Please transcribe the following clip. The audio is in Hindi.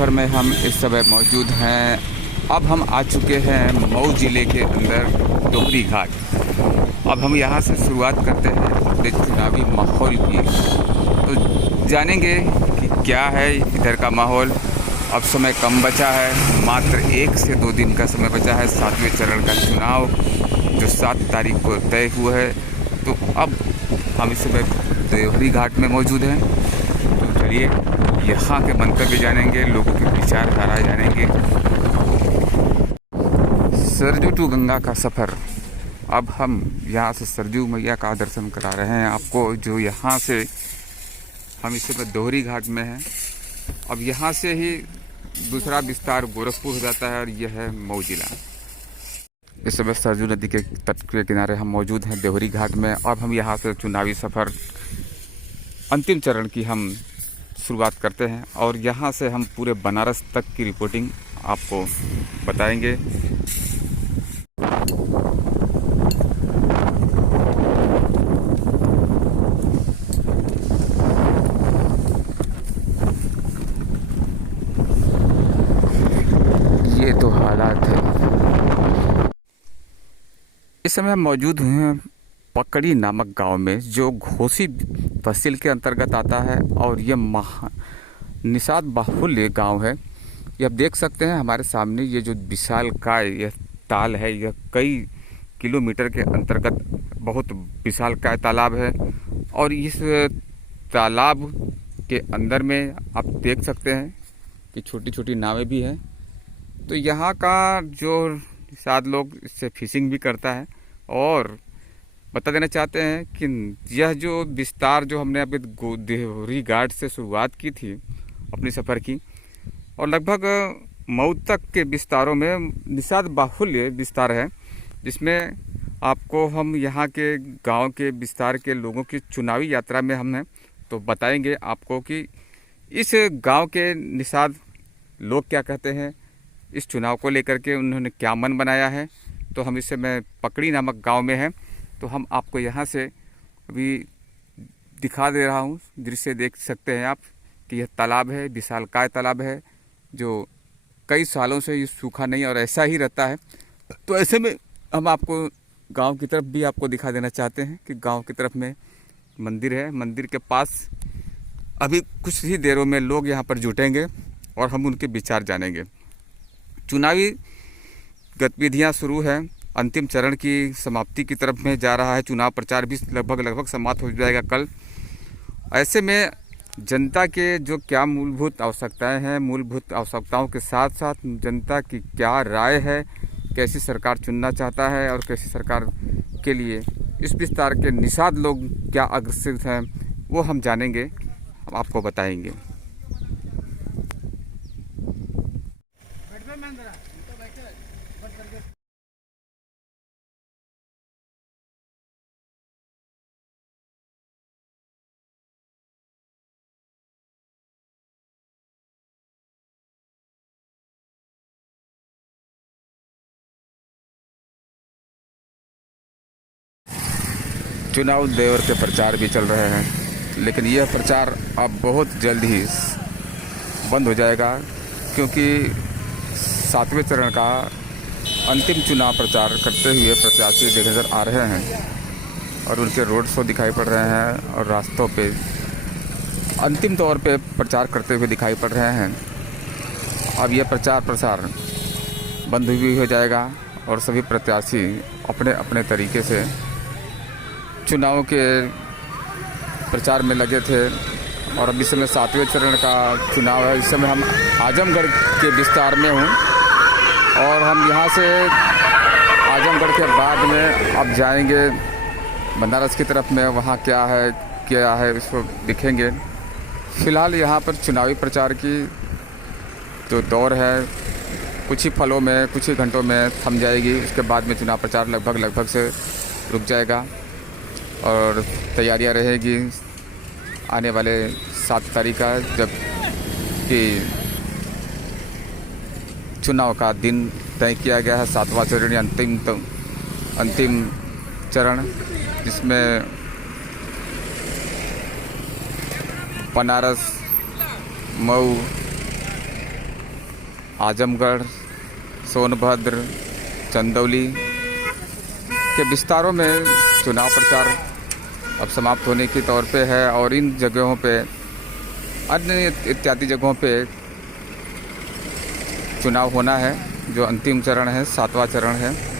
सफ़र में हम इस समय मौजूद हैं। अब हम आ चुके हैं मऊ ज़िले के अंदर दोहरी घाट। अब हम यहाँ से शुरुआत करते हैं अपने चुनावी माहौल की। तो जानेंगे कि क्या है इधर का माहौल। अब समय कम बचा है, मात्र 1 से 2 दिन का समय बचा है 7वें चरण का चुनाव जो 7 तारीख को तय हुआ है। तो अब हम इस समय दोहरी घाट में मौजूद हैं। तो चलिए यहाँ के मंतव्य जानेंगे, लोगों की विचारधारा जानेंगे। सरजू टू गंगा का सफ़र। अब हम यहाँ से सरजू मैया का दर्शन करा रहे हैं आपको, जो यहाँ से हम इस समय दोहरी घाट में हैं। अब यहाँ से ही दूसरा विस्तार गोरखपुर हो जाता है और यह है मऊ जिला। इस समय सरजू नदी के तट के किनारे हम मौजूद हैं दोहरी घाट में। अब हम यहाँ से चुनावी सफ़र अंतिम चरण की हम शुरुआत करते हैं और यहाँ से हम पूरे बनारस तक की रिपोर्टिंग आपको बताएंगे। ये तो हालात है। इस समय हम मौजूद हैं पकड़ी नामक गांव में, जो घोसी तहसील के अंतर्गत आता है और यह निषाद बाहुल्य गांव है। ये आप देख सकते हैं हमारे सामने ये जो विशालकाय यह ताल है, यह कई किलोमीटर के अंतर्गत बहुत विशालकाय तालाब है। और इस तालाब के अंदर में आप देख सकते हैं कि छोटी छोटी नावें भी हैं। तो यहाँ का जो निषाद लोग इससे फिशिंग भी करता है। और बता देना चाहते हैं कि यह जो विस्तार जो हमने अभी दोहरी घाट से शुरुआत की थी अपनी सफ़र की, और लगभग मऊ तक के विस्तारों में निषाद बाहुल्य विस्तार है, जिसमें आपको हम यहाँ के गांव के विस्तार के लोगों की चुनावी यात्रा में हम हैं तो बताएंगे आपको कि इस गांव के निषाद लोग क्या कहते हैं, इस चुनाव को लेकर के उन्होंने क्या मन बनाया है। तो हम इस समय पकड़ी नामक गांव में हैं, तो हम आपको यहाँ से अभी दिखा दे रहा हूँ। दृश्य देख सकते हैं आप कि यह तालाब है, विशालकाय तालाब है, जो कई सालों से ये सूखा नहीं और ऐसा ही रहता है। तो ऐसे में हम आपको गांव की तरफ भी आपको दिखा देना चाहते हैं कि गांव की तरफ में मंदिर है। मंदिर के पास अभी कुछ ही देरों में लोग यहाँ पर जुटेंगे और हम उनके विचार जानेंगे। चुनावी गतिविधियां शुरू हैं, अंतिम चरण की समाप्ति की तरफ में जा रहा है। चुनाव प्रचार भी लगभग समाप्त हो जाएगा कल। ऐसे में जनता के जो क्या मूलभूत आवश्यकताएं हैं, मूलभूत आवश्यकताओं के साथ साथ जनता की क्या राय है, कैसी सरकार चुनना चाहता है और कैसी सरकार के लिए इस विस्तार के निषाद लोग क्या अग्रसित हैं, वो हम जानेंगे, हम आपको बताएंगे। चुनाव देवर के प्रचार भी चल रहे हैं, लेकिन यह प्रचार अब बहुत जल्द ही बंद हो जाएगा, क्योंकि 7वें चरण का अंतिम चुनाव प्रचार करते हुए प्रत्याशी नजर आ रहे हैं और उनके रोड शो दिखाई पड़ रहे हैं और रास्तों पे अंतिम तौर पे प्रचार करते हुए दिखाई पड़ रहे हैं। अब यह प्रचार प्रसार बंद भी हो जाएगा और सभी प्रत्याशी अपने अपने तरीके से चुनाव के प्रचार में लगे थे। और अभी समय 7वें चरण का चुनाव है। इस समय हम आजमगढ़ के विस्तार में हूँ और हम यहाँ से आजमगढ़ के बाद में अब जाएंगे बनारस की तरफ में। वहाँ क्या है इसको दिखेंगे। फ़िलहाल यहाँ पर चुनावी प्रचार की जो दौर है कुछ ही फलों में, कुछ ही घंटों में थम जाएगी। उसके बाद में चुनाव प्रचार लगभग से रुक जाएगा और तैयारियां रहेगी आने वाले 7 तारीख का, जब कि चुनाव का दिन तय किया गया है। 7वां चरण अंतिम चरण, जिसमें बनारस, मऊ, आजमगढ़, सोनभद्र, चंदौली के विस्तारों में चुनाव प्रचार अब समाप्त होने की तौर पे है और इन जगहों पे अन्य इत्यादि जगहों पे चुनाव होना है। जो अंतिम चरण है, 7वां चरण है।